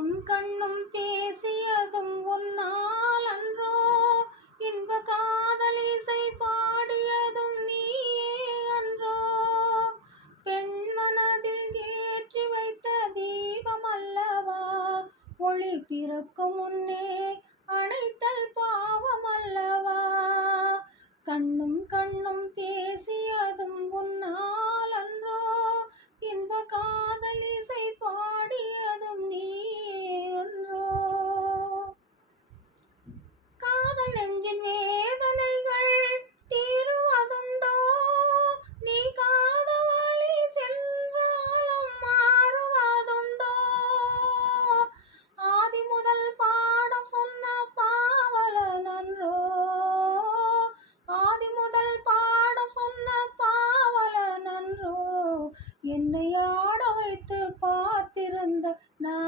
கண்ணும் கண்ணும் பேசியதும் உன்னால் அன்றோ, இன்ப காதலிசை பாடியதும் நீயே அன்றோ. பெண் மனதில் ஏற்றி வைத்த தீபம் அல்லவா, ஒளி பிறக்கும் முன்னே அணைத்தல் பாவம் அல்லவா. கண்ணும் கண்ணும் பேசியதும் உன்னால் அன்றோ, இன்ப காதலிசை பாடி